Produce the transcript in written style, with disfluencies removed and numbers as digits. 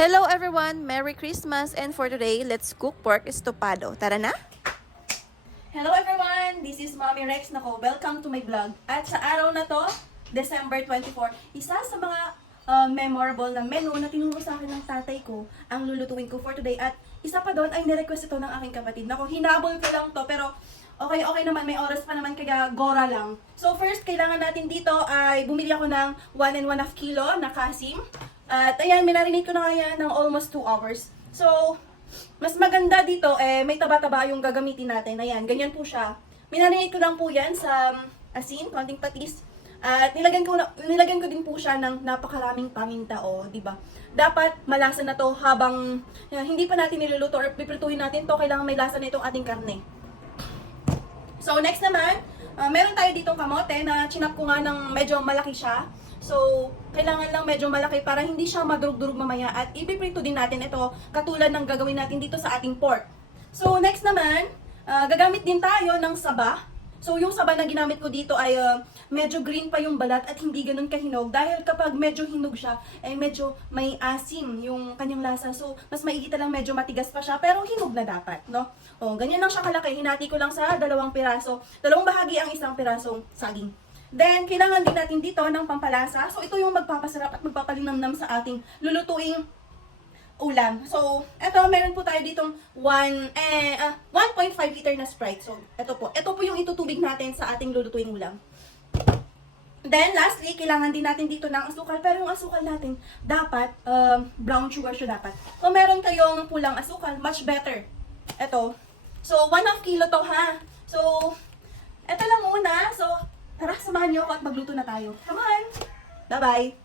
Hello everyone! Merry Christmas! And for today, let's cook pork estopado. Tara na! Hello everyone! This is Mommy Rex Nako. Welcome to my vlog. At sa araw na to, December 24, isa sa mga memorable na menu na tinuro sa akin ng tatay ko ang lulutuin ko for today. At isa pa doon ay nirequest ito ng aking kapatid. Nako, hinabol ko lang to pero okay naman, may oras pa naman kaya gora lang. So first, kailangan natin dito ay bumili ako ng 1 1/2 kilo na kasim. At ayan, minarinate ko na nga yan ng almost 2 hours. So, mas maganda dito, may taba-taba yung gagamitin natin. Ayan, ganyan po siya. Minarinate ko lang po yan sa asin, konting patis. At nilagyan ko din po siya ng napakaraming paminta, di ba? Dapat malasa na to habang hindi pa natin niluluto or piprituhin natin to, kailangan may lasa na itong ating karne. So, next naman, meron tayo ditong kamote na chinap ko nga ng medyo malaki siya. So, kailangan lang medyo malaki para hindi siya madurog-durog mamaya at ipiprito din natin ito katulad ng gagawin natin dito sa ating pork. So, next naman, gagamit din tayo ng saba. So, yung saba na ginamit ko dito ay medyo green pa yung balat at hindi ganun kahinog dahil kapag medyo hinog siya, ay medyo may asim yung kanyang lasa. So, mas maigita lang medyo matigas pa siya pero hinog na dapat, no? O, ganyan lang siya kalaki. Hinati ko lang sa 2 piraso. 2 bahagi ang isang pirasong saging. Then, kailangan din natin dito ng pampalasa. So, ito yung magpapasarap at magpapalinamnam sa ating lulutuing ulam. So, eto, meron po tayo ditong 1.5 liter na Sprite. So, ito po yung itutubig natin sa ating lulutuing ulam. Then, lastly, kailangan din natin dito ng asukal. Pero yung asukal natin, dapat, brown sugar siya dapat. Kung meron kayong pulang asukal, much better. Ito. So, 1/2 kilo to, ha? So, eto lang muna. So, tara, samahan niyo ako at magluto na tayo. Come on! Bye-bye!